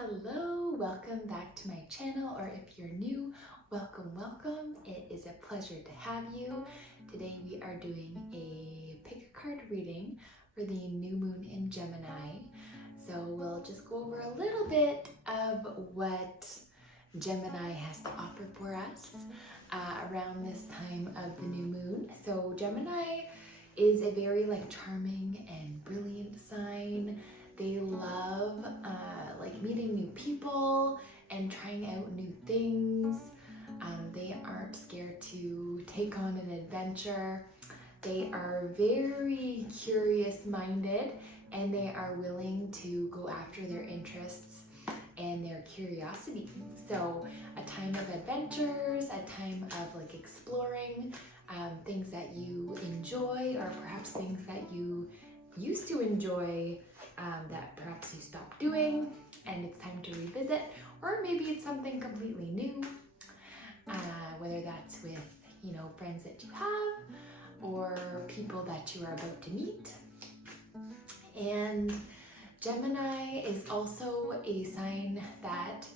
Hello, welcome back to my channel, or if you're new, welcome. It is a pleasure to have you. Today we are doing a pick a card reading for the new moon in Gemini. So we'll just go over a little bit of what Gemini has to offer for us around this time of the new moon. So Gemini is a very charming and brilliant sign. They love meeting new people and trying out new things. They aren't scared to take on an adventure. They are very curious-minded and they are willing to go after their interests and their curiosity. So a time of adventures, a time of exploring things that you enjoy, or perhaps things that you used to enjoy that perhaps you stopped doing and it's time to revisit, or maybe it's something completely new, whether that's with friends that you have or people that you are about to meet. And Gemini is also a sign that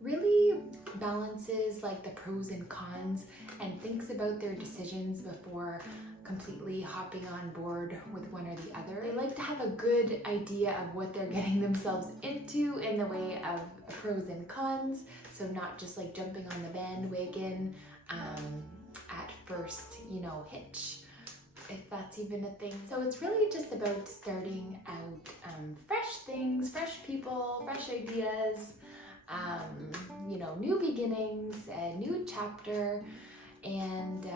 really balances the pros and cons and thinks about their decisions before completely hopping on board with one or the other. They like to have a good idea of what they're getting themselves into in the way of pros and cons, so not just jumping on the bandwagon at first, hitch, if that's even a thing. So it's really just about starting out fresh things, fresh people, fresh ideas, new beginnings, a new chapter, and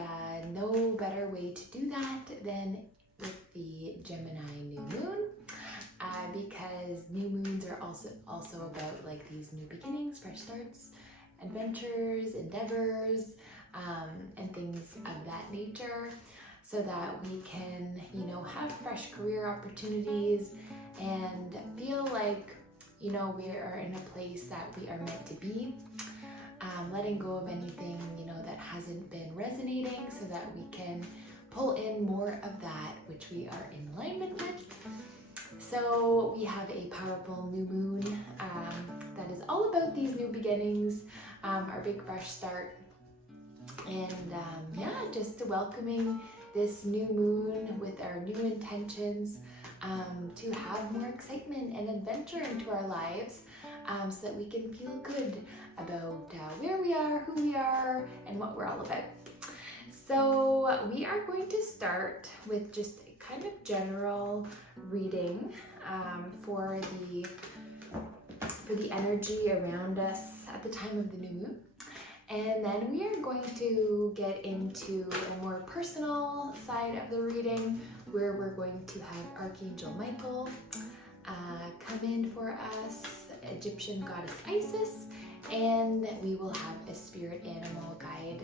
no better way to do that than with the Gemini new moon, because new moons are also about these new beginnings, fresh starts, adventures, endeavors, and things of that nature, so that we can have fresh career opportunities and feel we are in a place that we are meant to be, letting go of anything that hasn't been resonating, so that we can pull in more of that which we are in alignment with. So we have a powerful new moon that is all about these new beginnings, our big fresh start, and just welcoming this new moon with our new intentions, to have more excitement and adventure into our lives, so that we can feel good about where we are, who we are, and what we're all about. So we are going to start with just a kind of general reading for the energy around us at the time of the new moon. And then we are going to get into a more personal side of the reading, where we're going to have Archangel Michael come in for us, Egyptian goddess Isis, and we will have a spirit animal guide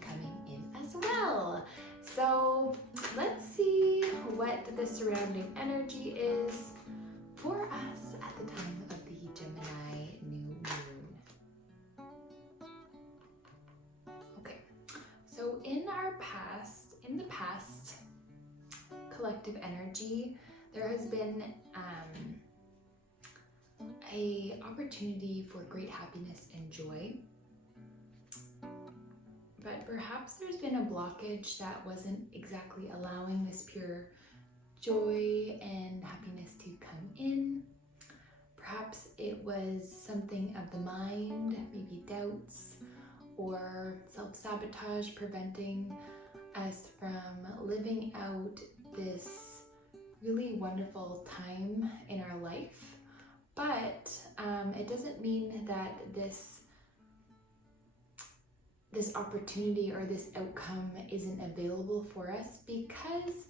coming in as well. So let's see what the surrounding energy is for us at the time of the Gemini new moon. Okay, so in the past collective energy, there has been a opportunity for great happiness and joy, but perhaps there's been a blockage that wasn't exactly allowing this pure joy and happiness to come in. Perhaps it was something of the mind, maybe doubts or self-sabotage, preventing us from living out this really wonderful time in our life. But it doesn't mean that this opportunity or this outcome isn't available for us, because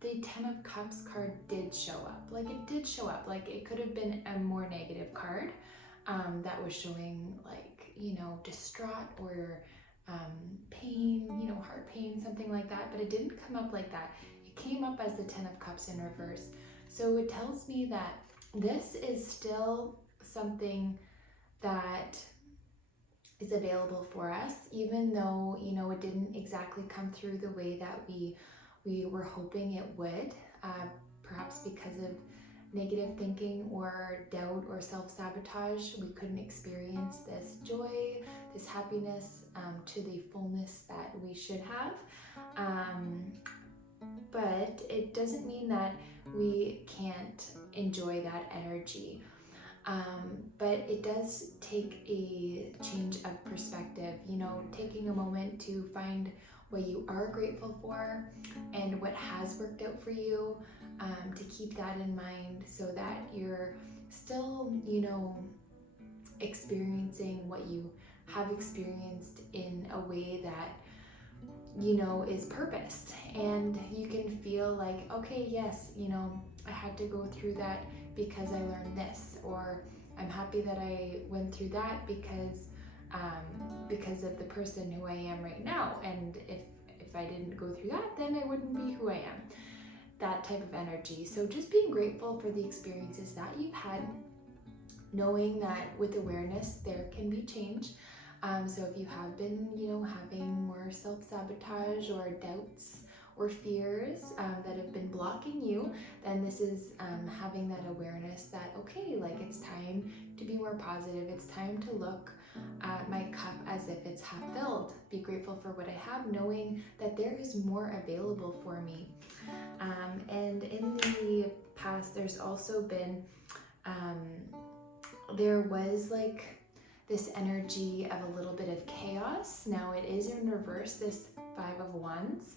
the Ten of Cups card did show up. It did show up. It could have been a more negative card that was showing distraught or pain, heart pain, something like that, but it didn't come up like that. It came up as the Ten of Cups in reverse. So it tells me that this is still something that is available for us, even though it didn't exactly come through the way that we were hoping it would, perhaps because of negative thinking or doubt or self-sabotage, we couldn't experience this joy, this happiness to the fullness that we should have. But it doesn't mean that we can't enjoy that energy. But it does take a change of perspective, taking a moment to find what you are grateful for and what has worked out for you, to keep that in mind so that you're still, experiencing what you have experienced in a way that is purposed, and you can feel like, okay, yes, I had to go through that because I learned this, or I'm happy that I went through that because of the person who I am right now, and if I didn't go through that, then I wouldn't be who I am. That type of energy. So just being grateful for the experiences that you've had, knowing that with awareness there can be change. So if you have been, having more self-sabotage or doubts or fears that have been blocking you, then this is having that awareness that, okay, like it's time to be more positive. It's time to look at my cup as if it's half filled. Be grateful for what I have, knowing that there is more available for me. And in the past, there's also been, there was like this energy of a little bit of chaos. Now it is in reverse, this 5 of Wands.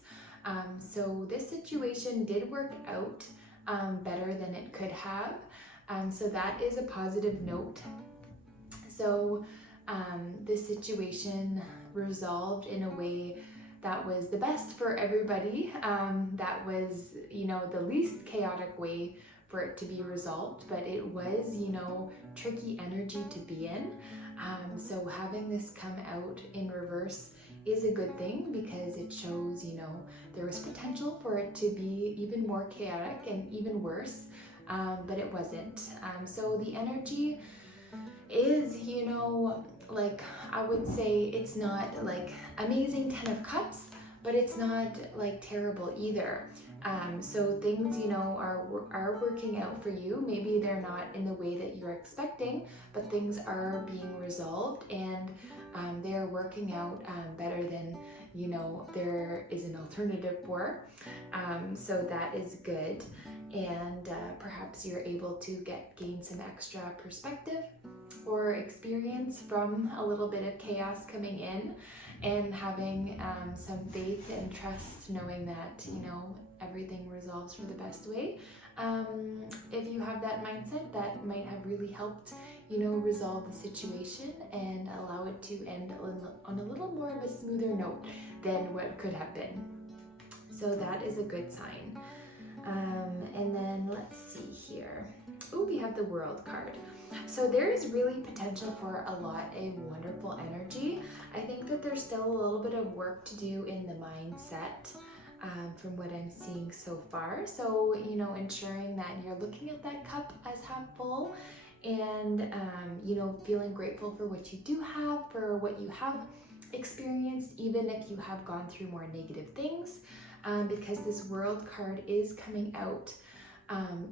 So this situation did work out better than it could have. So that is a positive note. So this situation resolved in a way that was the best for everybody. That was, the least chaotic way for it to be resolved, but it was, tricky energy to be in. So having this come out in reverse is a good thing, because it shows, there was potential for it to be even more chaotic and even worse, but it wasn't. So the energy is, like, I would say it's not like amazing 10 of cups, but it's not like terrible either. So things, are working out for you. Maybe they're not in the way that you're expecting, but things are being resolved, and they're working out better than, there is an alternative for. So that is good. And perhaps you're able to gain some extra perspective or experience from a little bit of chaos coming in, and having some faith and trust, knowing that, everything resolves for the best way. If you have that mindset, that might have really helped, resolve the situation and allow it to end on a little more of a smoother note than what could have been. So that is a good sign. And then let's see here. Oh, we have the World card. So there is really potential for a lot of wonderful energy. I think that there's still a little bit of work to do in the mindset, from what I'm seeing so far. So, ensuring that you're looking at that cup as half full, and, feeling grateful for what you do have, for what you have experienced, even if you have gone through more negative things, because this World card is coming out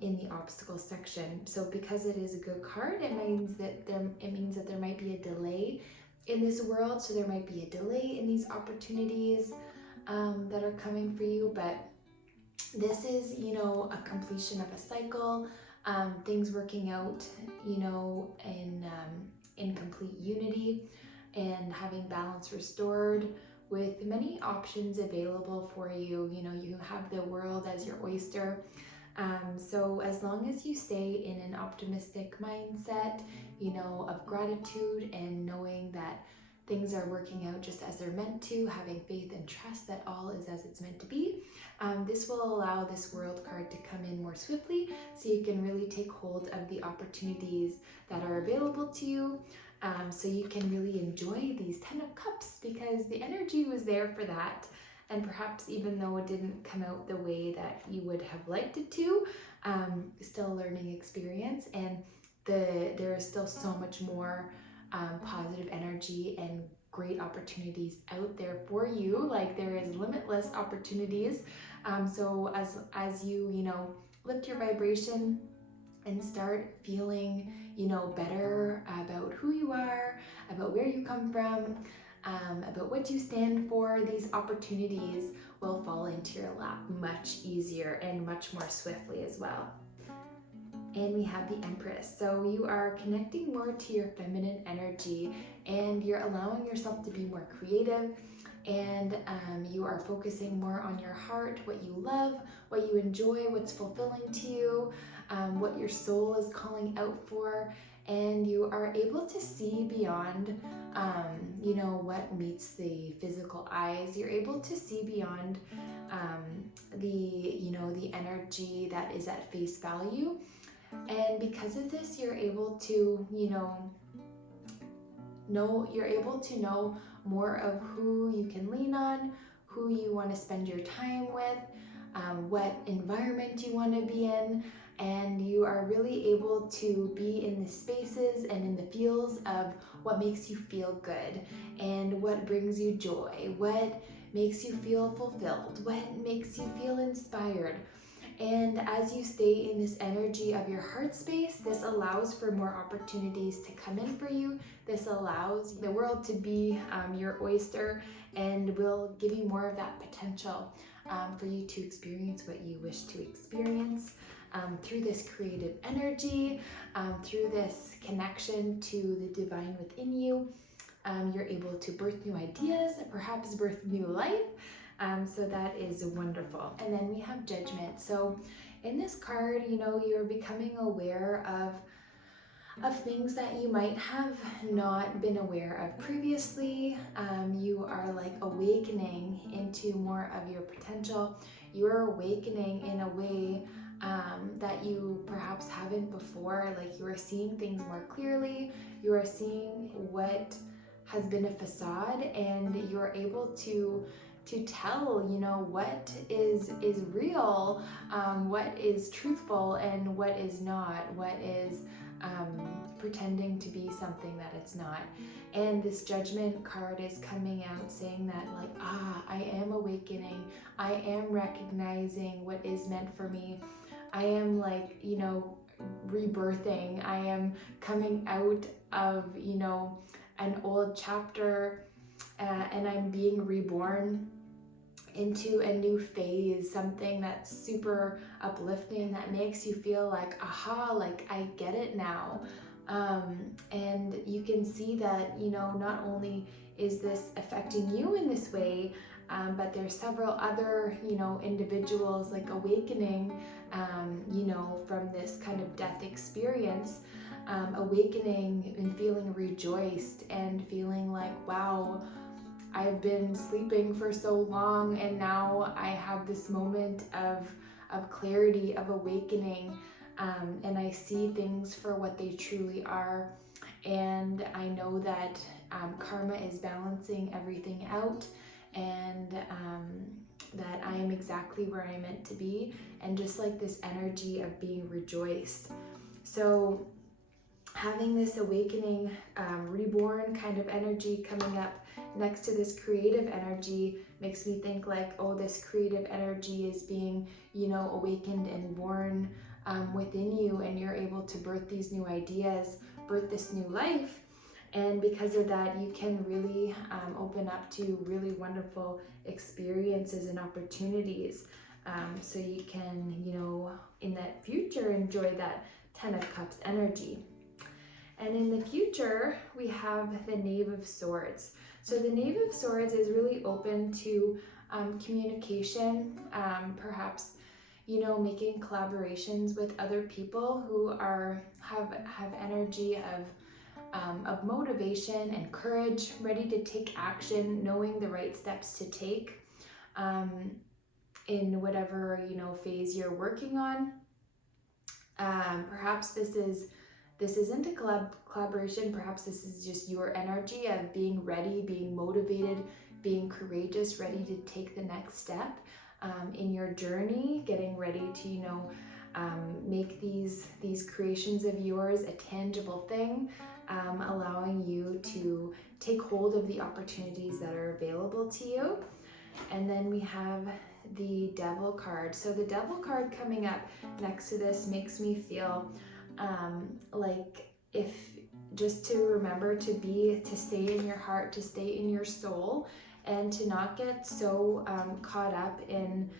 in the obstacle section. So because it is a good card, it means that there might be a delay in this world. So there might be a delay in these opportunities that are coming for you, but this is, a completion of a cycle, things working out, in complete unity, and having balance restored, with many options available for you. You have the world as your oyster. So as long as you stay in an optimistic mindset, of gratitude, and knowing that things are working out just as they're meant to, having faith and trust that all is as it's meant to be, this will allow this World card to come in more swiftly, so you can really take hold of the opportunities that are available to you. So you can really enjoy these 10 of Cups, because the energy was there for that. And perhaps even though it didn't come out the way that you would have liked it to, still a learning experience, and there is still so much more positive energy and great opportunities out there for you. Like, there is limitless opportunities. So as you lift your vibration, and start feeling, you know, better about who you are, about where you come from, about what you stand for. These opportunities will fall into your lap much easier and much more swiftly as well. And we have the Empress. So you are connecting more to your feminine energy, and you're allowing yourself to be more creative, and you are focusing more on your heart, what you love, what you enjoy, what's fulfilling to you, what your soul is calling out for, and you are able to see beyond, you know, what meets the physical eyes. You're able to see beyond the, you know, the energy that is at face value. And because of this, you're able to, you know, you're able to know more of who you can lean on, who you want to spend your time with, what environment you want to be in, and you are really able to be in the spaces and in the feels of what makes you feel good and what brings you joy, what makes you feel fulfilled, what makes you feel inspired. And as you stay in this energy of your heart space, this allows for more opportunities to come in for you. This allows the world to be your oyster and will give you more of that potential for you to experience what you wish to experience through this creative energy, through this connection to the divine within you. You're able to birth new ideas, perhaps birth new life. So that is wonderful. And then we have Judgment. So in this card, you know, you're becoming aware of things that you might have not been aware of previously. You are like awakening into more of your potential. You're awakening in a way that you perhaps haven't before. Like you are seeing things more clearly. You are seeing what has been a facade, and you're able to tell, you know, what is real, what is truthful, and what is not, what is pretending to be something that it's not. And this Judgment card is coming out saying that, like, I am awakening, I am recognizing what is meant for me, I am, like, you know, rebirthing, I am coming out of, you know, an old chapter, and I'm being reborn into a new phase, something that's super uplifting, that makes you feel like, aha, like I get it now. And you can see that, you know, not only is this affecting you in this way, but there's several other, you know, individuals like awakening, you know, from this kind of death experience, awakening and feeling rejoiced and feeling like, wow, I've been sleeping for so long, and now I have this moment of clarity, of awakening, and I see things for what they truly are. And I know that karma is balancing everything out, and that I am exactly where I'm meant to be, and just like this energy of being rejoiced. So having this awakening, reborn kind of energy coming up next to this creative energy makes me think like, oh, this creative energy is being, you know, awakened and born within you, and you're able to birth these new ideas, birth this new life. And because of that, you can really open up to really wonderful experiences and opportunities. So you can, you know, in that future, enjoy that 10 of Cups energy. And in the future, we have the Knave of Swords. So the Knave of Swords is really open to communication, perhaps, you know, making collaborations with other people who have energy of motivation and courage, ready to take action, knowing the right steps to take in whatever, you know, phase you're working on. Perhaps this isn't a collaboration, perhaps this is just your energy of being ready, being motivated, being courageous, ready to take the next step in your journey, getting ready to, you know, make these creations of yours a tangible thing, allowing you to take hold of the opportunities that are available to you. And then we have the Devil card. So the Devil card coming up next to this makes me feel Like, if just to remember to stay in your heart, to stay in your soul, and to not get so caught up in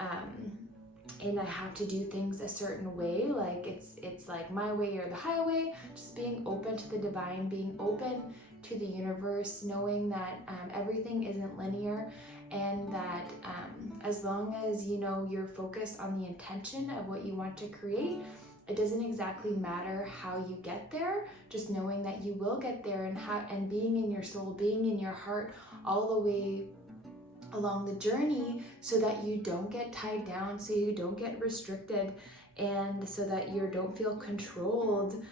I have to do things a certain way, like it's like my way or the highway. Just being open to the divine, being open to the universe, knowing that everything isn't linear, and that as long as you know you're focused on the intention of what you want to create, it doesn't exactly matter how you get there. Just knowing that you will get there, and being in your soul, being in your heart all the way along the journey, so that you don't get tied down, so you don't get restricted, and so that you don't feel controlled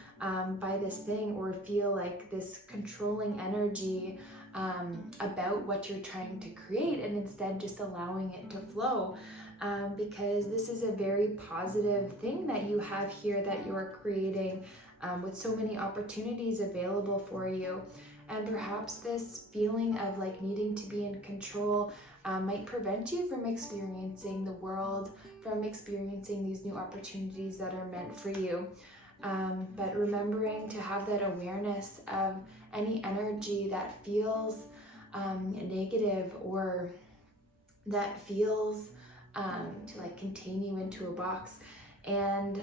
by this thing, or feel like this controlling energy about what you're trying to create, and instead just allowing it to flow. Because this is a very positive thing that you have here that you're creating, with so many opportunities available for you. And perhaps this feeling of like needing to be in control might prevent you from experiencing the world, from experiencing these new opportunities that are meant for you. But remembering to have that awareness of any energy that feels negative, or that feels to like contain you into a box, and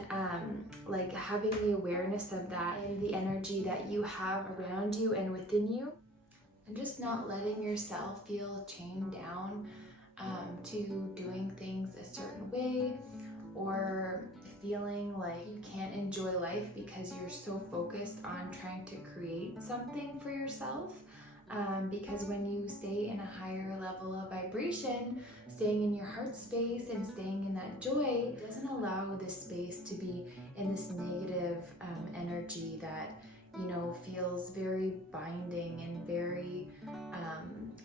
like having the awareness of that and the energy that you have around you and within you, and just not letting yourself feel chained down to doing things a certain way, or feeling like you can't enjoy life because you're so focused on trying to create something for yourself. Because when you stay in a higher level of vibration, staying in your heart space and staying in that joy, it doesn't allow this space to be in this negative energy that, you know, feels very binding and very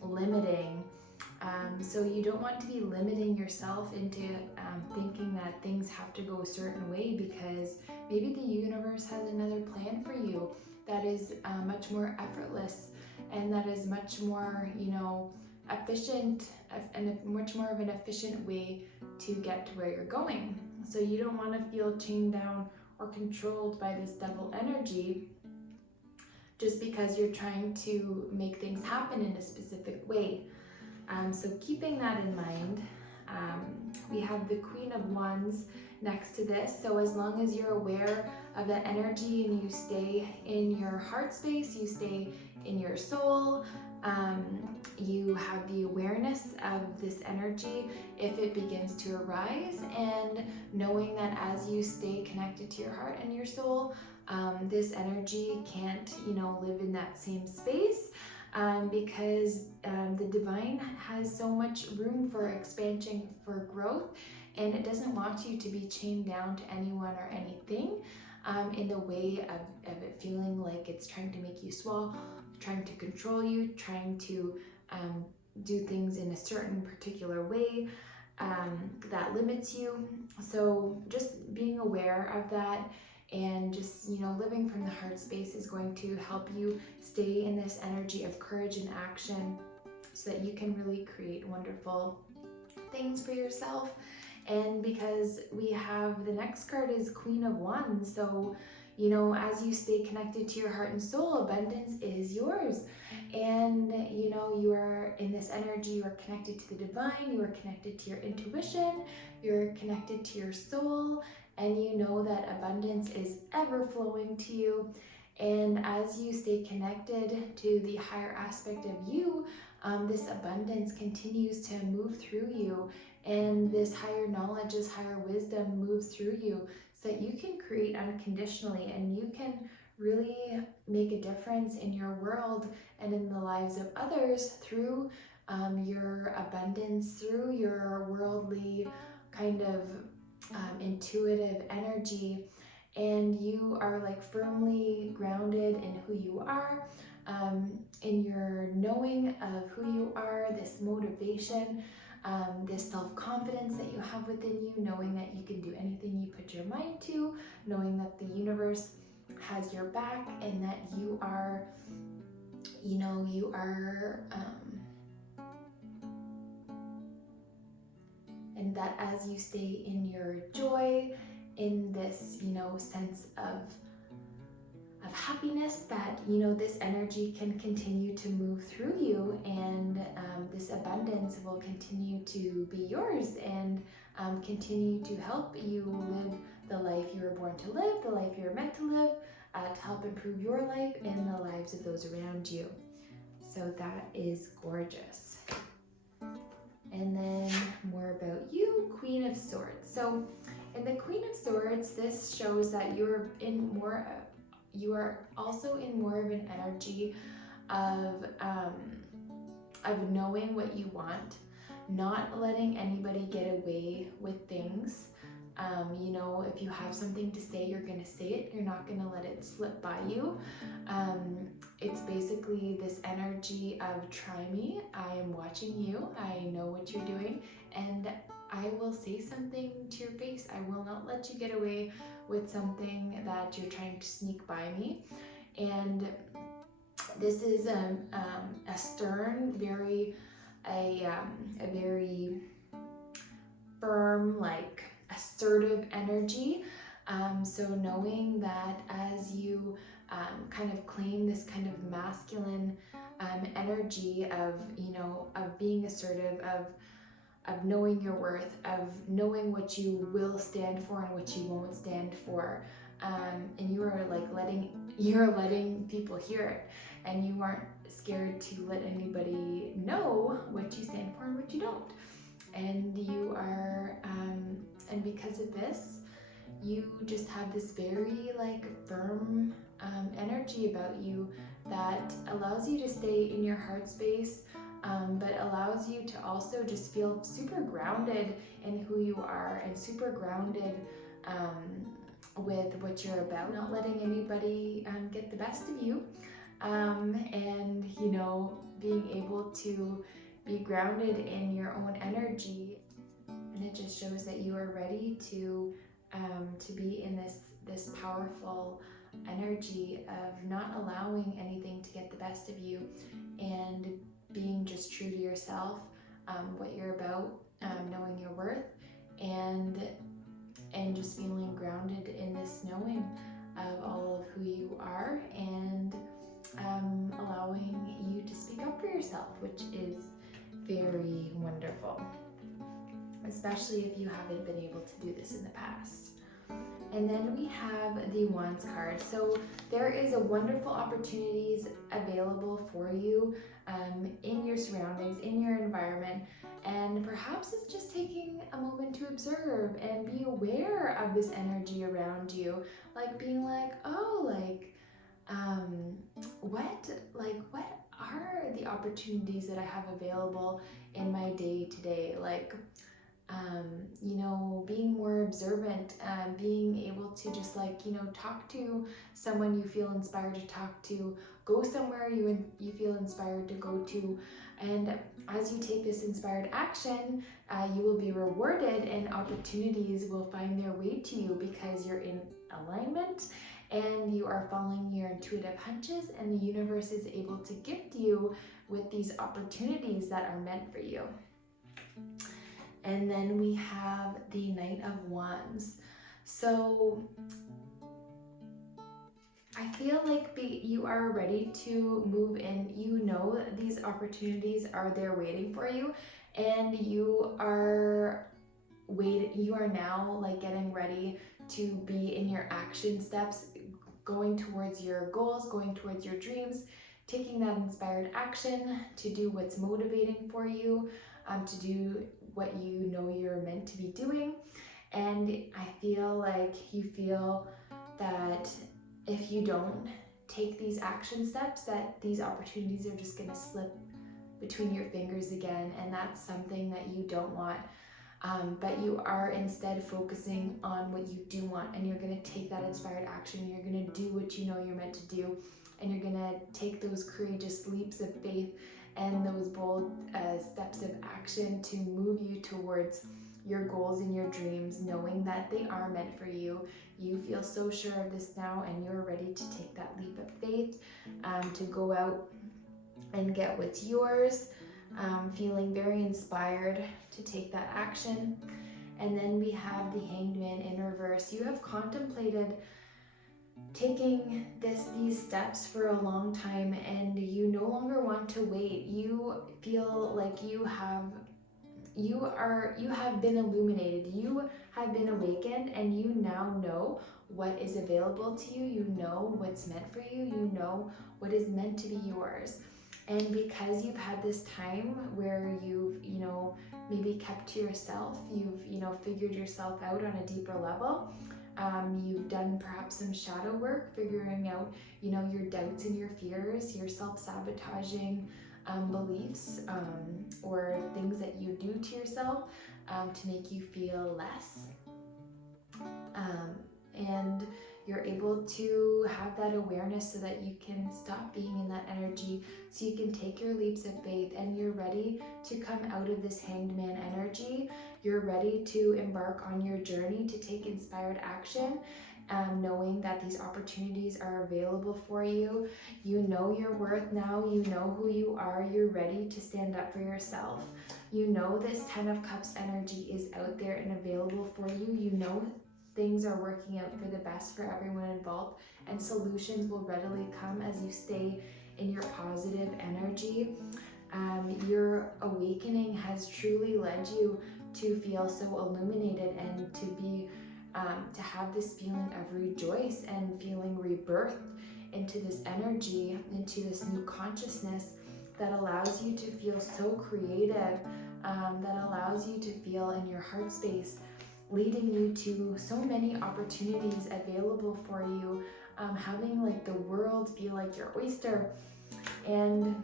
limiting. So you don't want to be limiting yourself into thinking that things have to go a certain way, because maybe the universe has another plan for you that is much more effortless, and that is much more, you know, efficient, and much more of an efficient way to get to where you're going. So you don't want to feel chained down or controlled by this double energy just because you're trying to make things happen in a specific way. So keeping that in mind, we have the Queen of Wands next to this. So as long as you're aware of that energy and you stay in your heart space, you stay in your soul, you have the awareness of this energy if it begins to arise, and knowing that as you stay connected to your heart and your soul, this energy can't, you know, live in that same space. Because the divine has so much room for expansion, for growth, and it doesn't want you to be chained down to anyone or anything in the way of it feeling like it's trying to make you swell, trying to control you, trying to do things in a certain particular way that limits you. So just being aware of that, and just, you know, living from the heart space is going to help you stay in this energy of courage and action, so that you can really create wonderful things for yourself. And because we have the next card is Queen of Wands, so, you know, as you stay connected to your heart and soul, abundance is yours. And, you know, you are in this energy, you are connected to the divine, you are connected to your intuition, you're connected to your soul, and you know that abundance is ever flowing to you. And as you stay connected to the higher aspect of you, this abundance continues to move through you, and this higher knowledge, this higher wisdom moves through you, so that you can create unconditionally, and you can really make a difference in your world and in the lives of others through your abundance, through your worldly kind of intuitive energy. And you are like firmly grounded in who you are, in your knowing of who you are, this motivation, this self-confidence that you have within you, knowing that you can do anything you put your mind to, knowing that the universe has your back, and that you are, you know, you are and that as you stay in your joy in this, sense of happiness that, this energy can continue to move through you, and this abundance will continue to be yours, and continue to help you live the life you were born to live, the life you were meant to live, to help improve your life and the lives of those around you. So that is gorgeous. And then more about you, Queen of Swords. So in the Queen of Swords, this shows that you are also in more of an energy of knowing what you want, not letting anybody get away with things. If you have something to say, you're gonna say it. You're not gonna let it slip by you. It's basically this energy of try me. I am watching you. I know what you're doing, and I will say something to your face. I will not let you get away with something that you're trying to sneak by me. And this is a stern, very firm, like assertive energy. So knowing that as you kind of claim this kind of masculine energy of being assertive, of knowing your worth, of knowing what you will stand for and what you won't stand for, and you're letting people hear it, and you aren't scared to let anybody know what you stand for and what you don't. And you are, and because of this, you just have this very firm energy about you that allows you to stay in your heart space, but allows you to also just feel super grounded in who you are, and super grounded with what you're about, not letting anybody get the best of you, and being able to be grounded in your own energy. And it just shows that you are ready to be in this powerful energy of not allowing anything to get the best of you, and being just true to yourself, what you're about, knowing your worth, and just feeling grounded in this knowing of all of who you are, and allowing you to speak up for yourself, which is very wonderful, especially if you haven't been able to do this in the past. And then we have the Wands card. So there is a wonderful opportunities available for you in your surroundings, in your environment, and perhaps it's just taking a moment to observe and be aware of this energy around you, like being like, oh, what are the opportunities that I have available in my day to day? Being more observant, being able to just talk to someone you feel inspired to talk to, go somewhere you feel inspired to go to, and as you take this inspired action, you will be rewarded, and opportunities will find their way to you because you're in alignment and you are following your intuitive hunches, and the universe is able to gift you with these opportunities that are meant for you. And then we have the Knight of Wands. So I feel like you are ready to move in. You know that these opportunities are there waiting for you, and you are now getting ready to be in your action steps, going towards your goals, going towards your dreams, taking that inspired action to do what's motivating for you, to do what you know you're meant to be doing. And I feel like you feel that if you don't take these action steps, that these opportunities are just going to slip between your fingers again, and that's something that you don't want. But you are instead focusing on what you do want, and you're going to take that inspired action, you're going to do what you know you're meant to do, and you're going to take those courageous leaps of faith and those bold steps of action to move you towards your goals and your dreams, knowing that they are meant for you. You feel so sure of this now, and you're ready to take that leap of faith, to go out and get what's yours, feeling very inspired to take that action. And then we have the Hanged Man in reverse. You have contemplated taking these steps for a long time, and you no longer want to wait. You feel like you have been illuminated, you have been awakened, and you now know what is available to you. You know what's meant for you. You know what is meant to be yours. And because you've had this time where you've, maybe kept to yourself, you've, figured yourself out on a deeper level. You've done perhaps some shadow work, figuring out, your doubts and your fears, your self-sabotaging beliefs, or things that you do to yourself to make you feel less. And you're able to have that awareness so that you can stop being in that energy, so you can take your leaps of faith, and you're ready to come out of this Hanged Man energy. You're ready to embark on your journey to take inspired action, knowing that these opportunities are available for you. You know your worth now. You know who you are. You're ready to stand up for yourself. You know this 10 of Cups energy is out there and available for you. You know things are working out for the best for everyone involved, and solutions will readily come as you stay in your positive energy. Your awakening has truly led you to feel so illuminated, and to be to have this feeling of rejoice and feeling rebirth into this energy, into this new consciousness that allows you to feel so creative, that allows you to feel in your heart space, leading you to so many opportunities available for you, having like the world feel like your oyster. And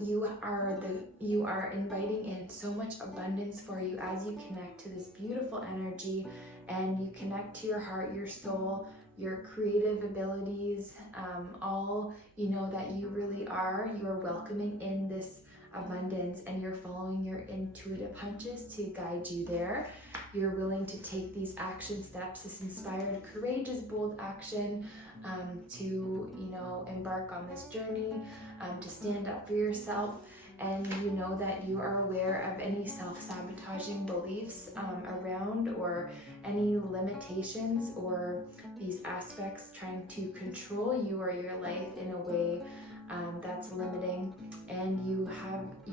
you are inviting in so much abundance for you as you connect to this beautiful energy, and you connect to your heart, your soul, your creative abilities, all that you really are. You are welcoming in this abundance, and you're following your intuitive hunches to guide you there. You're willing to take these action steps, this inspired, courageous, bold action, to embark on this journey, to stand up for yourself. And you know that you are aware of any self-sabotaging beliefs around, or any limitations, or these aspects trying to control you or your life in a way that's limiting. And you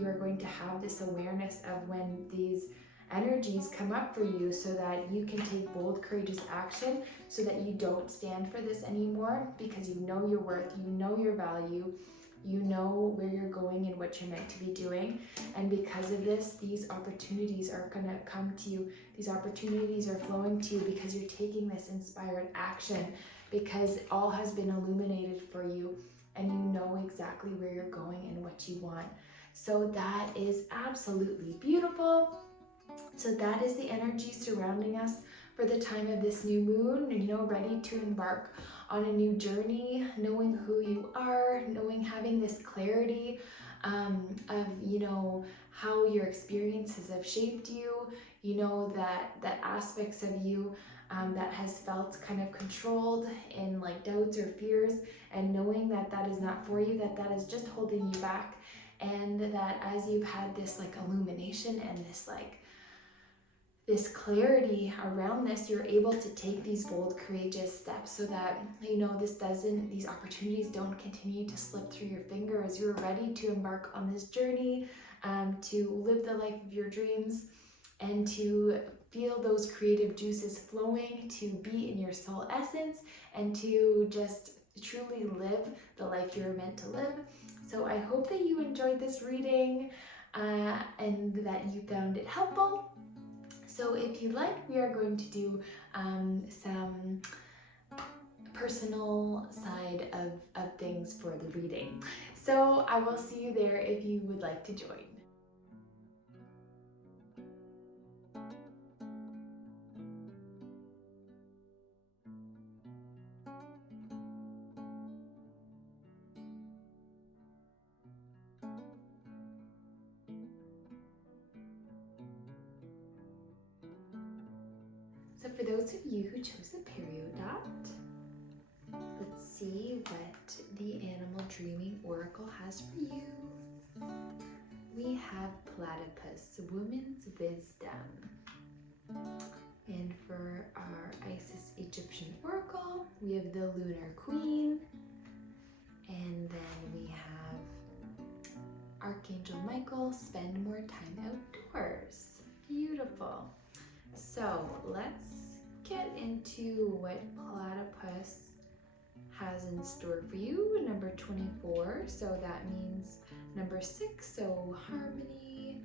are going to have this awareness of when these energies come up for you, so that you can take bold, courageous action, so that you don't stand for this anymore, because you know your worth, you know your value, you know where you're going and what you're meant to be doing. And because of this, these opportunities are going to come to you. These opportunities are flowing to you because you're taking this inspired action, because all has been illuminated for you, and you know exactly where you're going and what you want. So that is absolutely beautiful. So that is the energy surrounding us for the time of this new moon, ready to embark on a new journey, knowing who you are, having this clarity of, how your experiences have shaped you, that aspects of you that has felt kind of controlled in like doubts or fears, and knowing that that is not for you, that is just holding you back. And that as you've had this like illumination and this clarity around this, you're able to take these bold, courageous steps, so that these opportunities don't continue to slip through your fingers. You're ready to embark on this journey, to live the life of your dreams, and to feel those creative juices flowing, to be in your soul essence, and to just truly live the life you're meant to live. So I hope that you enjoyed this reading, and that you found it helpful. So if you like, we are going to do some personal side of things for the reading. So I will see you there if you would like to join. So for those of you who chose the Periodot, let's see what the Animal Dreaming Oracle has for you. We have Platypus, Woman's Wisdom. And for our Isis Egyptian Oracle, we have the Lunar Queen. And then we have Archangel Michael, spend more time outdoors. Beautiful. So let's get into what Platypus has in store for you. Number 24, so that means number 6, so harmony,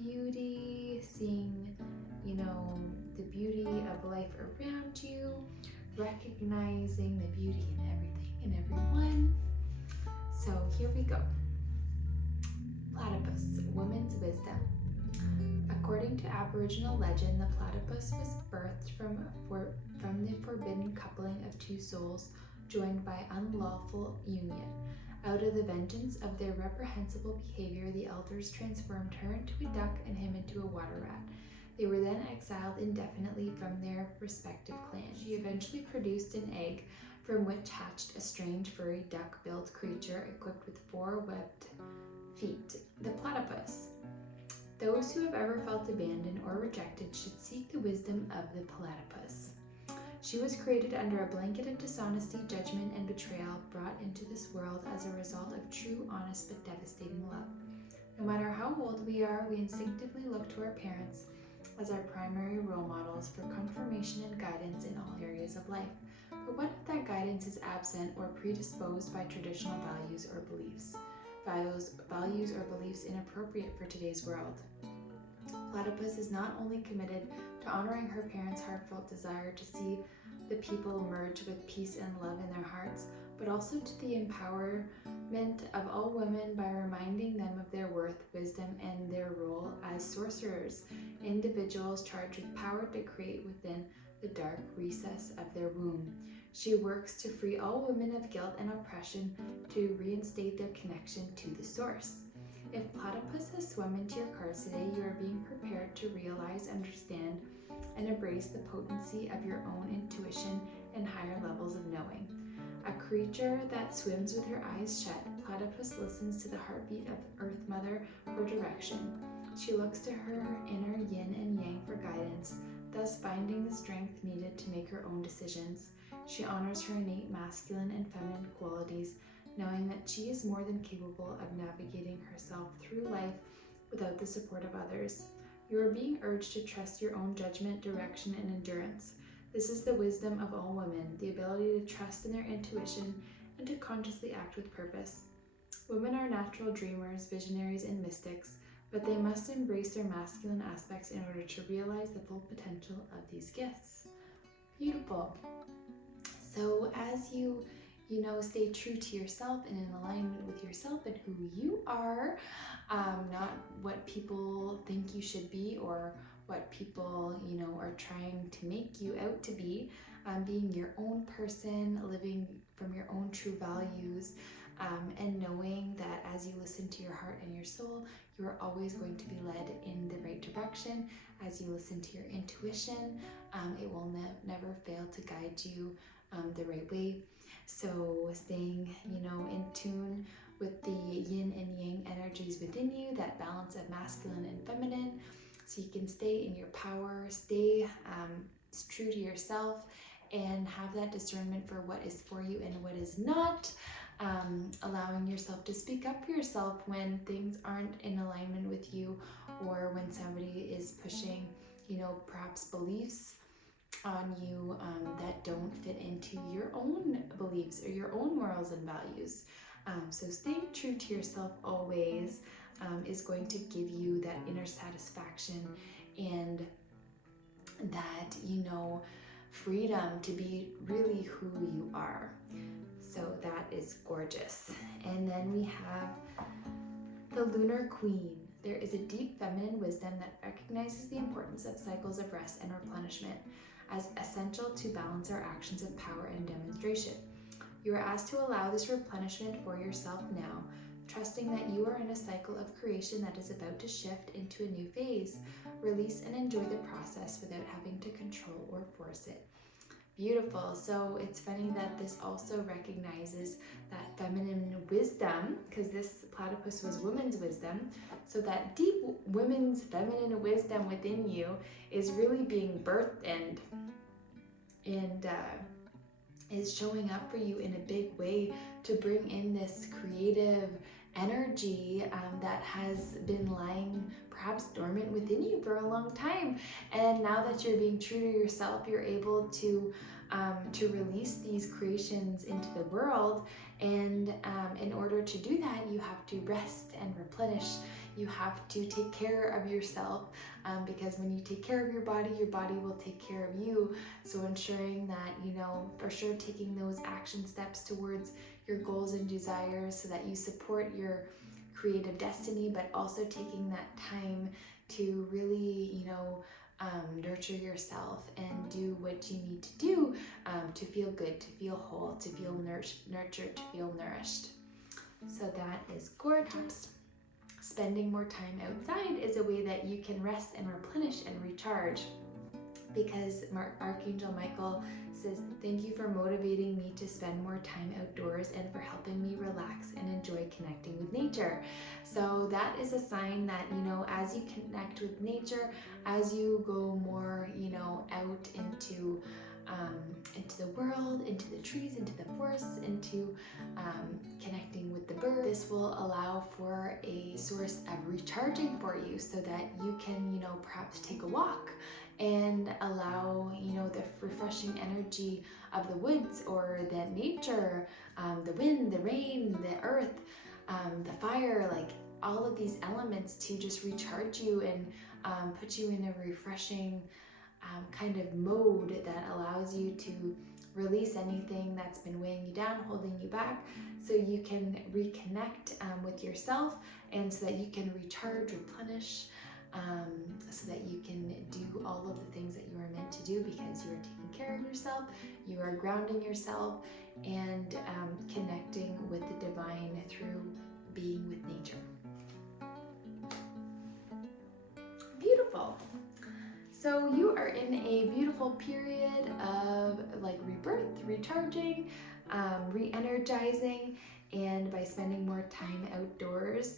beauty, seeing, the beauty of life around you, recognizing the beauty in everything and everyone. So here we go. Platypus, woman's wisdom. According to Aboriginal legend, the platypus was birthed from the forbidden coupling of two souls joined by unlawful union. Out of the vengeance of their reprehensible behavior, the elders transformed her into a duck and him into a water rat. They were then exiled indefinitely from their respective clans. She eventually produced an egg from which hatched a strange furry duck-billed creature equipped with 4 webbed feet, the platypus. Those who have ever felt abandoned or rejected should seek the wisdom of the platypus. She was created under a blanket of dishonesty, judgment, and betrayal, brought into this world as a result of true, honest, but devastating love. No matter how old we are, we instinctively look to our parents as our primary role models for confirmation and guidance in all areas of life. But what if that guidance is absent or predisposed by traditional values or beliefs? Values or beliefs inappropriate for today's world. Platypus is not only committed to honoring her parents' heartfelt desire to see the people merge with peace and love in their hearts, but also to the empowerment of all women by reminding them of their worth, wisdom, and their role as sorcerers, individuals charged with power to create within the dark recess of their womb. She works to free all women of guilt and oppression, to reinstate their connection to the source. If Platypus has swum into your cards today, you are being prepared to realize, understand, and embrace the potency of your own intuition and higher levels of knowing. A creature that swims with her eyes shut, Platypus listens to the heartbeat of Earth Mother for direction. She looks to her inner yin and yang for guidance, thus finding the strength needed to make her own decisions. She honors her innate masculine and feminine qualities, knowing that she is more than capable of navigating herself through life without the support of others. You are being urged to trust your own judgment, direction, and endurance. This is the wisdom of all women, the ability to trust in their intuition and to consciously act with purpose. Women are natural dreamers, visionaries, and mystics, but they must embrace their masculine aspects in order to realize the full potential of these gifts. Beautiful. So as you stay true to yourself and in alignment with yourself and who you are, not what people think you should be or what people, are trying to make you out to be, being your own person, living from your own true values, and knowing that as you listen to your heart and your soul, you are always going to be led in the right direction. As you listen to your intuition, it will never fail to guide you the right way. So staying, in tune with the yin and yang energies within you, that balance of masculine and feminine, so you can stay in your power, stay true to yourself, and have that discernment for what is for you and what is not, allowing yourself to speak up for yourself when things aren't in alignment with you, or when somebody is pushing, perhaps beliefs on you that don't fit into your own beliefs or your own morals and values. So staying true to yourself always is going to give you that inner satisfaction and that, freedom to be really who you are. So that is gorgeous. And then we have the Lunar Queen. There is a deep feminine wisdom that recognizes the importance of cycles of rest and replenishment as essential to balance our actions of power and demonstration. You are asked to allow this replenishment for yourself now, trusting that you are in a cycle of creation that is about to shift into a new phase. Release and enjoy the process without having to control or force it. Beautiful. So it's funny that this also recognizes that feminine wisdom, because this platypus was women's wisdom. So that deep women's feminine wisdom within you is really being birthed and is showing up for you in a big way to bring in this creative energy that has been lying perhaps dormant within you for a long time. And now that you're being true to yourself, you're able to release these creations into the world. And in order to do that, you have to rest and replenish. You have to take care of yourself, because when you take care of your body will take care of you. So ensuring that, you know, for sure taking those action steps towards your goals and desires so that you support your creative destiny, but also taking that time to really, you know, nurture yourself and do what you need to do to feel good, to feel whole, to feel nurtured, to feel nourished. So that is gorgeous. Spending more time outside is a way that you can rest and replenish and recharge, because Archangel Michael says, thank you for motivating me to spend more time outdoors and for helping me relax and enjoy connecting with nature. So that is a sign that, you know, as you connect with nature, as you go more, you know, out into the world, into the trees, into the forests, into connecting with the birds, this will allow for a source of recharging for you so that you can, you know, perhaps take a walk and allow, you know, the refreshing energy of the woods or the nature, the wind, the rain, the earth, the fire, like all of these elements to just recharge you and put you in a refreshing kind of mode that allows you to release anything that's been weighing you down, holding you back, so you can reconnect with yourself, and so that you can recharge, replenish, so that you can do all of the things that you are meant to do, because you are taking care of yourself, you are grounding yourself, and connecting with the divine through being with nature. Beautiful. So you are in a beautiful period of like rebirth, recharging, re-energizing, and by spending more time outdoors,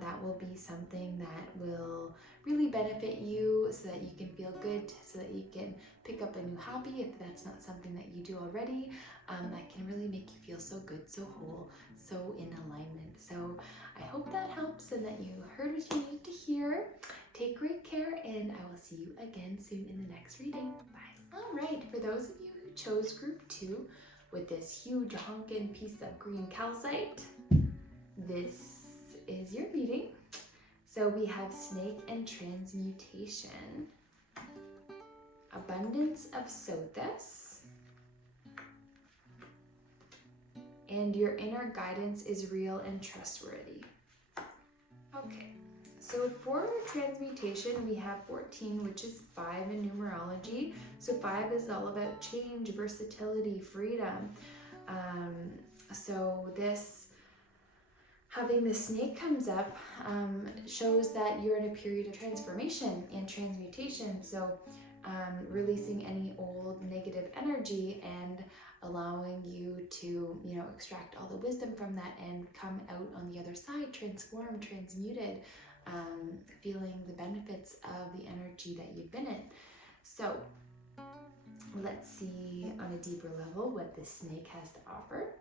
that will be something that will really benefit you so that you can feel good, so that you can pick up a new hobby if that's not something that you do already. That can really make you feel so good, so whole, so in alignment. So I hope that helps and that you heard what you needed to hear. Take great care, and I will see you again soon in the next reading. Bye. All right, for those of you who chose group 2 with this huge honkin' piece of green calcite, this is your reading. So we have snake and transmutation, abundance of sothis, and your inner guidance is real and trustworthy. Okay. So for transmutation, we have 14, which is 5 in numerology. So 5 is all about change, versatility, freedom. So this, having the snake comes up, shows that you're in a period of transformation and transmutation. So releasing any old negative energy and allowing you to, you know, extract all the wisdom from that and come out on the other side, transformed, transmuted, feeling the benefits of the energy that you've been in. So let's see on a deeper level what this snake has to offer.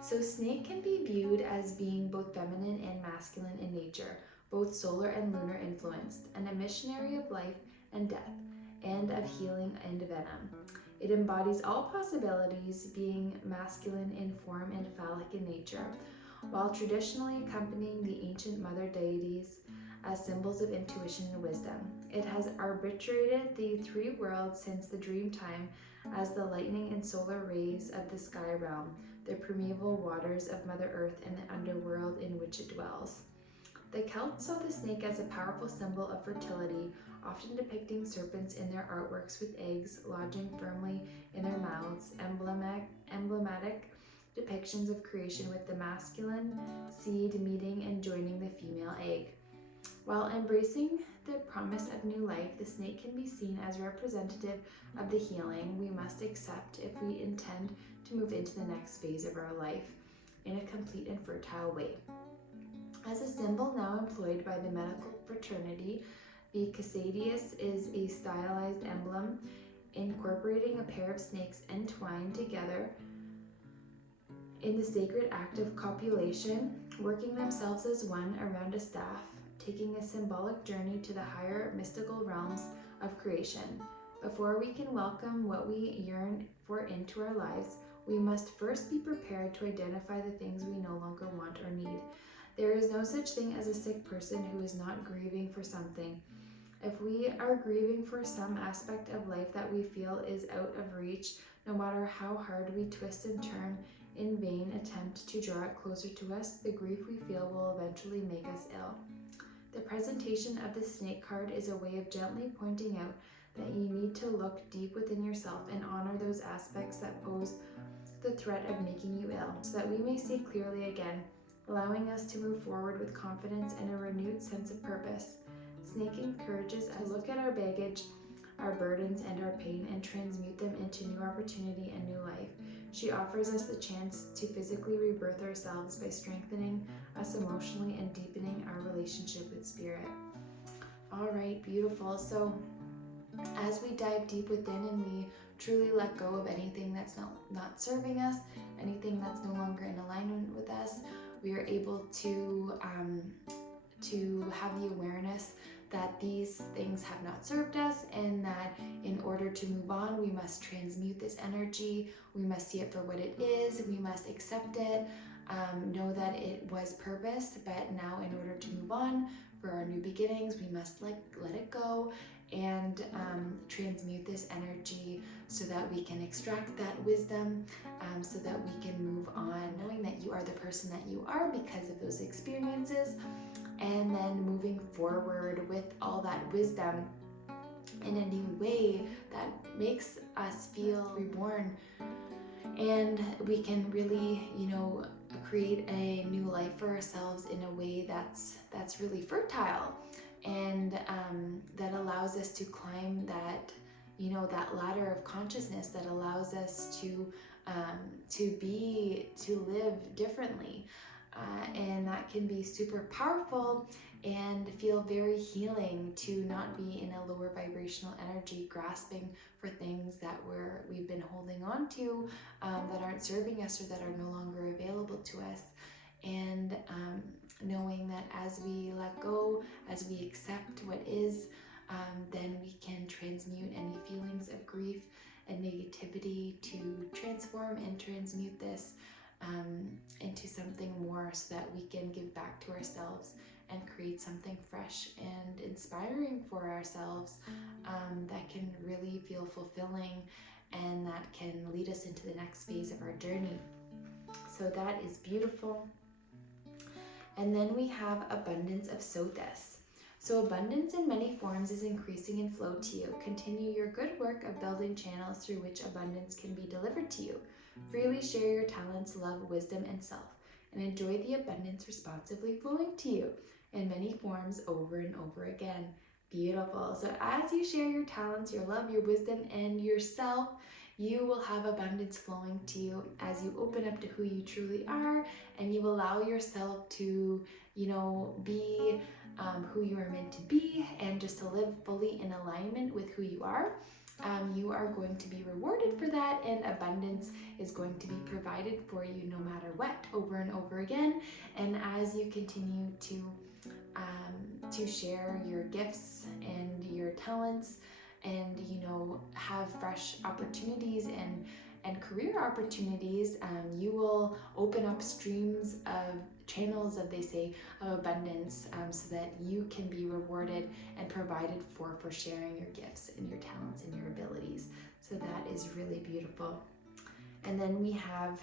So snake can be viewed as being both feminine and masculine in nature, both solar and lunar influenced, and a missionary of life and death, and of healing and venom. It embodies all possibilities, being masculine in form and phallic in nature, while traditionally accompanying the ancient mother deities as symbols of intuition and wisdom. It has arbitrated the 3 worlds since the dream time as the lightning and solar rays of the sky realm, the primeval waters of Mother Earth, and the underworld in which it dwells. The Celts saw the snake as a powerful symbol of fertility, often depicting serpents in their artworks with eggs lodging firmly in their mouths, emblematic depictions of creation with the masculine seed meeting and joining the female egg. While embracing the promise of new life, the snake can be seen as representative of the healing we must accept if we intend to move into the next phase of our life in a complete and fertile way. As a symbol now employed by the medical fraternity, the Calcite is a stylized emblem incorporating a pair of snakes entwined together in the sacred act of copulation, working themselves as one around a staff, taking a symbolic journey to the higher mystical realms of creation. Before we can welcome what we yearn for into our lives, we must first be prepared to identify the things we no longer want or need. There is no such thing as a sick person who is not grieving for something. If we are grieving for some aspect of life that we feel is out of reach, no matter how hard we twist and turn in vain attempt to draw it closer to us, the grief we feel will eventually make us ill. The presentation of the snake card is a way of gently pointing out that you need to look deep within yourself and honor those aspects that pose the threat of making you ill, so that we may see clearly again, allowing us to move forward with confidence and a renewed sense of purpose. Snake encourages us to look at our baggage, our burdens, and our pain and transmute them into new opportunity and new life. She offers us the chance to physically rebirth ourselves by strengthening us emotionally and deepening our relationship with spirit. All right, beautiful. So as we dive deep within and we truly let go of anything that's not serving us, anything that's no longer in alignment with us, we are able to have the awareness that these things have not served us, and that in order to move on, we must transmute this energy. We must see it for what it is. We must accept it, know that it was purpose, but now in order to move on for our new beginnings, we must let it go and transmute this energy so that we can extract that wisdom, so that we can move on, knowing that you are the person that you are because of those experiences, and then moving forward with all that wisdom in a new way that makes us feel reborn, and we can really, create a new life for ourselves in a way that's really fertile, and that allows us to climb that that ladder of consciousness that allows us to live differently, and that can be super powerful and feel very healing to not be in a lower vibrational energy, grasping for things that we've been holding on to, that aren't serving us or that are no longer available to us. And knowing that as we let go, as we accept what is, then we can transmute any feelings of grief and negativity to transform and transmute this into something more, so that we can give back to ourselves and create something fresh and inspiring for ourselves, that can really feel fulfilling and that can lead us into the next phase of our journey. So that is beautiful. And then we have abundance of Sothis. So abundance in many forms is increasing in flow to you. Continue your good work of building channels through which abundance can be delivered to you. Freely share your talents, love, wisdom, and self, and enjoy the abundance responsibly flowing to you in many forms over and over again. Beautiful. So as you share your talents, your love, your wisdom, and yourself, you will have abundance flowing to you as you open up to who you truly are, and you allow yourself to, be who you are meant to be, and just to live fully in alignment with who you are. You are going to be rewarded for that, and abundance is going to be provided for you no matter what, over and over again. And as you continue to share your gifts and your talents, and have fresh opportunities and career opportunities, you will open up streams of channels, of abundance, so that you can be rewarded and provided for sharing your gifts and your talents and your abilities. So that is really beautiful. And then we have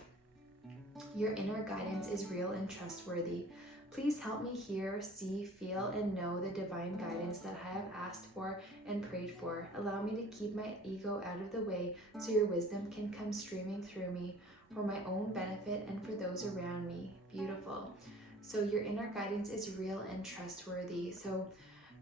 your inner guidance is real and trustworthy. Please help me hear, see, feel, and know the divine guidance that I have asked for and prayed for. Allow me to keep my ego out of the way so your wisdom can come streaming through me for my own benefit and for those around me. Beautiful. So your inner guidance is real and trustworthy. So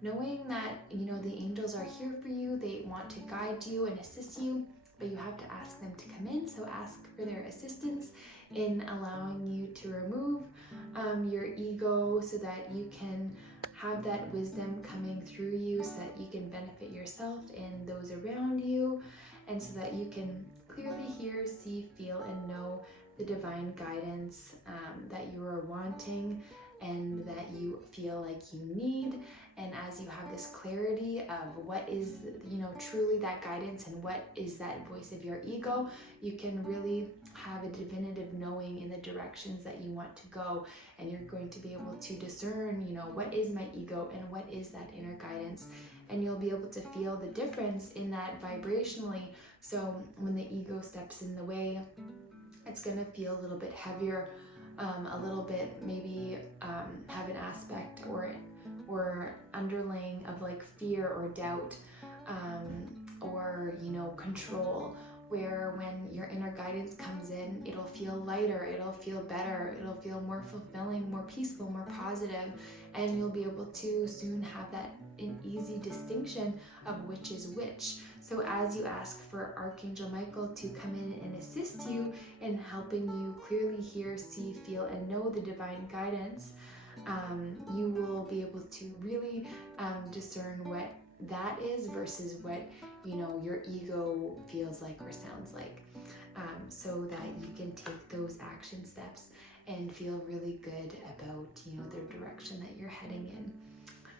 knowing that, you know, the angels are here for you, they want to guide you and assist you, but you have to ask them to come in. So ask for their assistance in allowing you to remove your ego so that you can have that wisdom coming through you, so that you can benefit yourself and those around you, and so that you can clearly hear, see, feel, and know the divine guidance that you are wanting and that you feel like you need. And as you have this clarity of what is, you know, truly that guidance and what is that voice of your ego, you can really have a definitive knowing in the directions that you want to go. And you're going to be able to discern, you know, what is my ego and what is that inner guidance. And you'll be able to feel the difference in that vibrationally. So when the ego steps in the way, it's going to feel a little bit heavier, a little bit maybe have an aspect or underlaying of like fear or doubt, or, you know, control, where when your inner guidance comes in, it'll feel lighter, it'll feel better, it'll feel more fulfilling, more peaceful, more positive, and you'll be able to soon have that an easy distinction of which is which. So as you ask for Archangel Michael to come in and assist you in helping you clearly hear, see, feel, and know the divine guidance, you will be able to really discern what that is versus what, you know, your ego feels like or sounds like, so that you can take those action steps and feel really good about, you know, the direction that you're heading in.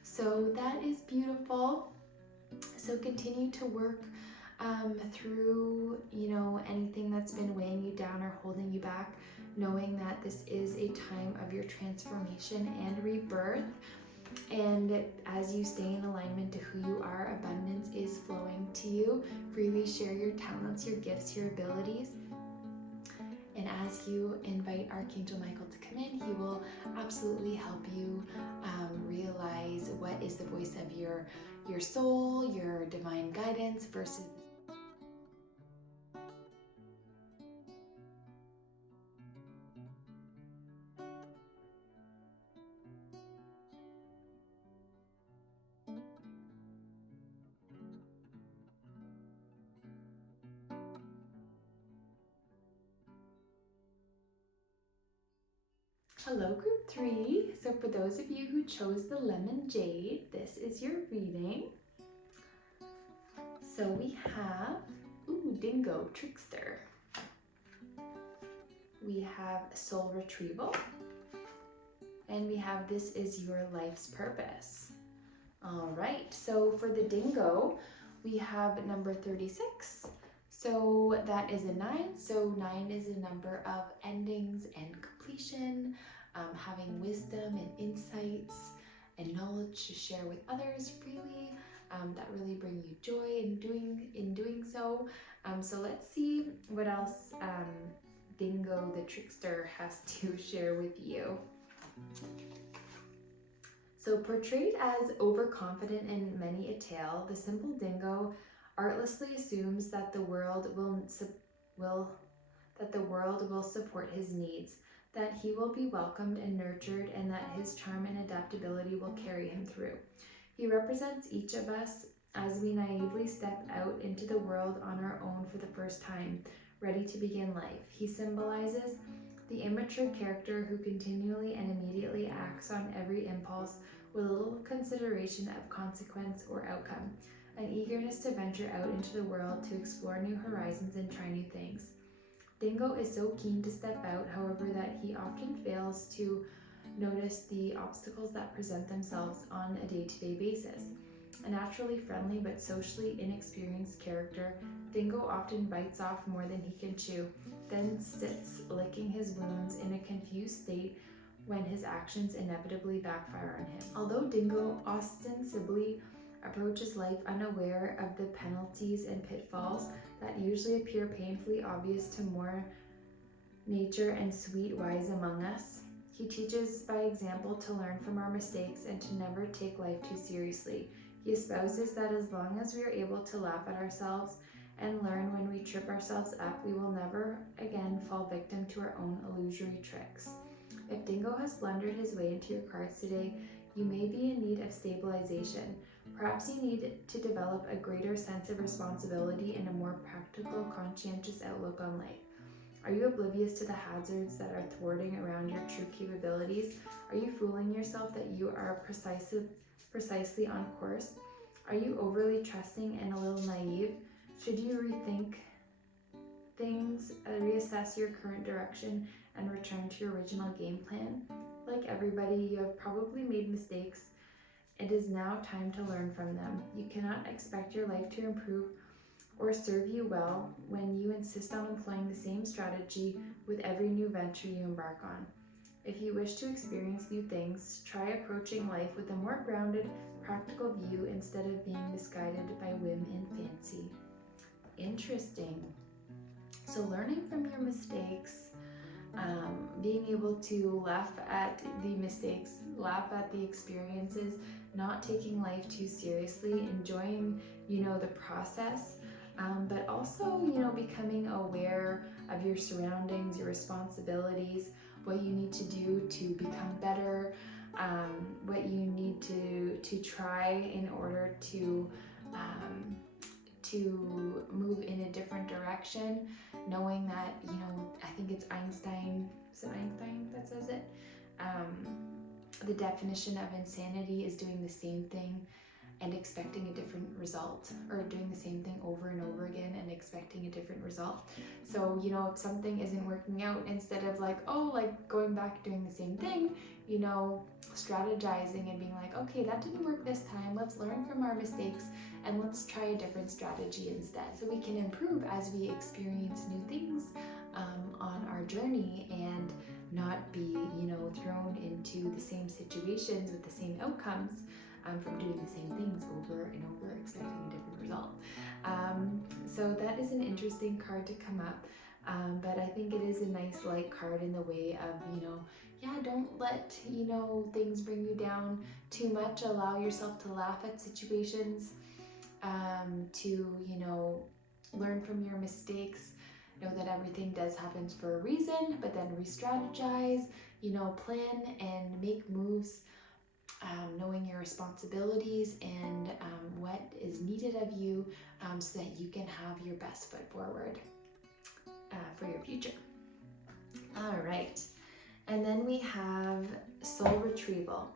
So that is beautiful. So continue to work through, you know, anything that's been weighing you down or holding you back, knowing that this is a time of your transformation and rebirth. And as you stay in alignment to who you are, abundance is flowing to you. Freely share your talents, your gifts, your abilities. And as you invite Archangel Michael to come in, he will absolutely help you realize what is the voice of your soul, your divine guidance versus Hello, group 3. So for those of you who chose the lemon jade, this is your reading. So we have, dingo, trickster. We have soul retrieval. And we have this is your life's purpose. All right, so for the dingo, we have number 36. So that is a 9. So 9 is a number of endings and completion, having wisdom and insights and knowledge to share with others freely, that really bring you joy in doing so. So let's see what else Dingo the trickster has to share with you. So portrayed as overconfident in many a tale, the simple dingo artlessly assumes that the world will support his needs, that he will be welcomed and nurtured, and that his charm and adaptability will carry him through. He represents each of us as we naively step out into the world on our own for the first time, ready to begin life. He symbolizes the immature character who continually and immediately acts on every impulse with little consideration of consequence or outcome, an eagerness to venture out into the world to explore new horizons and try new things. Dingo is so keen to step out, however, that he often fails to notice the obstacles that present themselves on a day-to-day basis. A naturally friendly but socially inexperienced character, Dingo often bites off more than he can chew, then sits licking his wounds in a confused state when his actions inevitably backfire on him. Although Dingo ostensibly approaches life unaware of the penalties and pitfalls that usually appear painfully obvious to more nature and sweet wise among us, he teaches by example to learn from our mistakes and to never take life too seriously. He espouses that as long as we are able to laugh at ourselves and learn when we trip ourselves up, we will never again fall victim to our own illusory tricks. If Dingo has blundered his way into your cards today, you may be in need of stabilization. Perhaps you need to develop a greater sense of responsibility and a more practical, conscientious outlook on life. Are you oblivious to the hazards that are thwarting around your true capabilities? Are you fooling yourself that you are precisely on course? Are you overly trusting and a little naive? Should you rethink things, reassess your current direction, and return to your original game plan? Like everybody, you have probably made mistakes. It is now time to learn from them. You cannot expect your life to improve or serve you well when you insist on employing the same strategy with every new venture you embark on. If you wish to experience new things, try approaching life with a more grounded, practical view instead of being misguided by whim and fancy. Interesting. So learning from your mistakes, being able to laugh at the mistakes, laugh at the experiences, not taking life too seriously, enjoying, the process, but also, becoming aware of your surroundings, your responsibilities, what you need to do to become better, what you need to try in order to move in a different direction, knowing that, I think it's Einstein, is it Einstein that says it? The definition of insanity is doing the same thing and expecting a different result, or doing the same thing over and over again and expecting a different result. So, if something isn't working out, instead of going back doing the same thing, strategizing and being like, okay, that didn't work this time, let's learn from our mistakes and let's try a different strategy instead, so we can improve as we experience new things on our journey, and not be, thrown into the same situations with the same outcomes from doing the same things over and over, expecting a different result. So that is an interesting card to come up, but I think it is a nice light card in the way of, don't let, things bring you down too much. Allow yourself to laugh at situations, to, learn from your mistakes. Know that everything does happen for a reason, but then re-strategize, plan and make moves, knowing your responsibilities and what is needed of you, so that you can have your best foot forward for your future. All right, and then we have Soul Retrieval.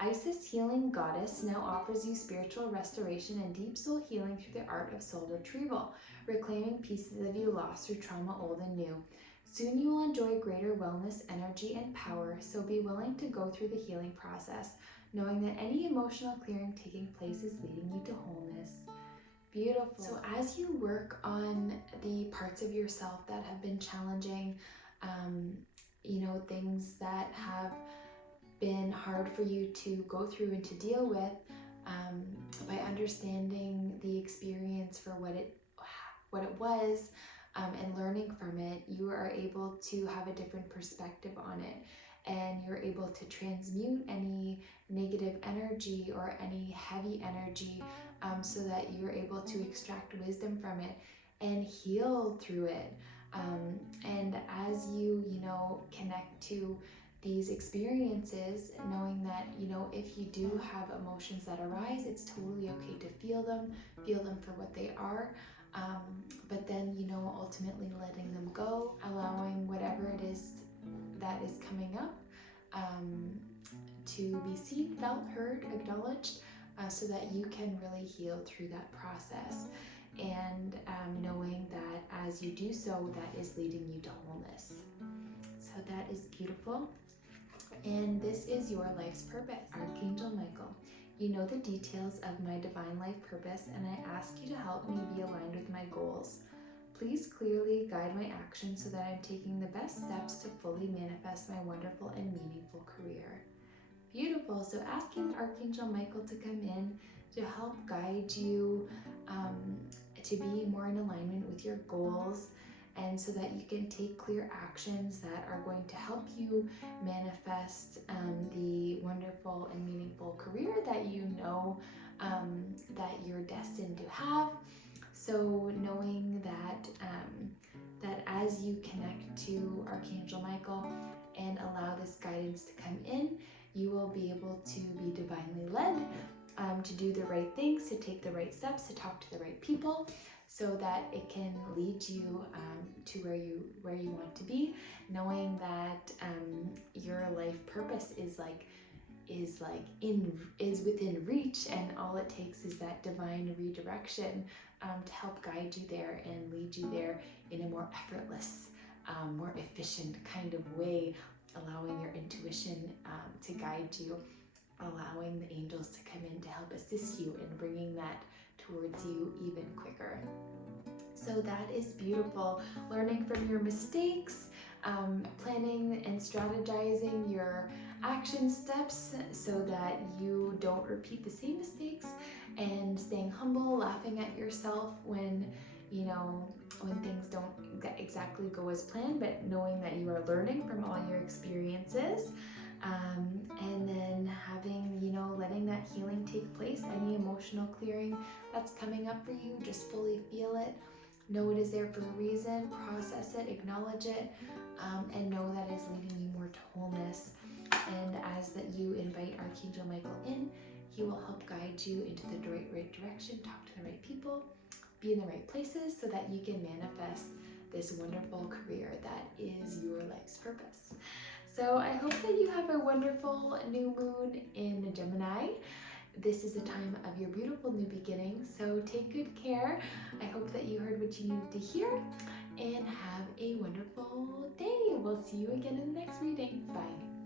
Isis, healing goddess, now offers you spiritual restoration and deep soul healing through the art of soul retrieval, reclaiming pieces of you lost through trauma old and new. Soon you will enjoy greater wellness, energy, and power, so be willing to go through the healing process, knowing that any emotional clearing taking place is leading you to wholeness. Beautiful. So as you work on the parts of yourself that have been challenging, things that have been hard for you to go through and to deal with, by understanding the experience for what it was, and learning from it, you are able to have a different perspective on it, and you're able to transmute any negative energy or any heavy energy, so that you're able to extract wisdom from it and heal through it. And as you, connect to these experiences, knowing that, if you do have emotions that arise, it's totally okay to feel them for what they are, but then, ultimately letting them go, allowing whatever it is that is coming up to be seen, felt, heard, acknowledged, so that you can really heal through that process, and knowing that as you do so, that is leading you to wholeness. So that is beautiful. And this is your life's purpose. Archangel Michael, you know the details of my divine life purpose, and I ask you to help me be aligned with my goals. Please clearly guide my actions so that I'm taking the best steps to fully manifest my wonderful and meaningful career. Beautiful. So asking Archangel Michael to come in to help guide you, to be more in alignment with your goals, and so that you can take clear actions that are going to help you manifest the wonderful and meaningful career that that you're destined to have. So knowing that that as you connect to Archangel Michael and allow this guidance to come in, you will be able to be divinely led, to do the right things, to take the right steps, to talk to the right people, so that it can lead you to where you want to be, knowing that your life purpose is within reach, and all it takes is that divine redirection to help guide you there and lead you there in a more effortless, more efficient kind of way, allowing your intuition to guide you, allowing the angels to come in to help assist you in bringing that towards you even quicker. So that is beautiful. Learning from your mistakes, planning and strategizing your action steps so that you don't repeat the same mistakes, and staying humble, laughing at yourself when things don't exactly go as planned, but knowing that you are learning from all your experiences. And then letting that healing take place. Any emotional clearing that's coming up for you, just fully feel it. Know it is there for a reason, process it, acknowledge it, and know that it's leading you more to wholeness. And as that you invite Archangel Michael in, he will help guide you into the right direction, talk to the right people, be in the right places, so that you can manifest this wonderful career that is your life's purpose. So I hope that you have a wonderful new moon in Gemini. This is a time of your beautiful new beginning, so take good care. I hope that you heard what you needed to hear, and have a wonderful day. We'll see you again in the next reading. Bye.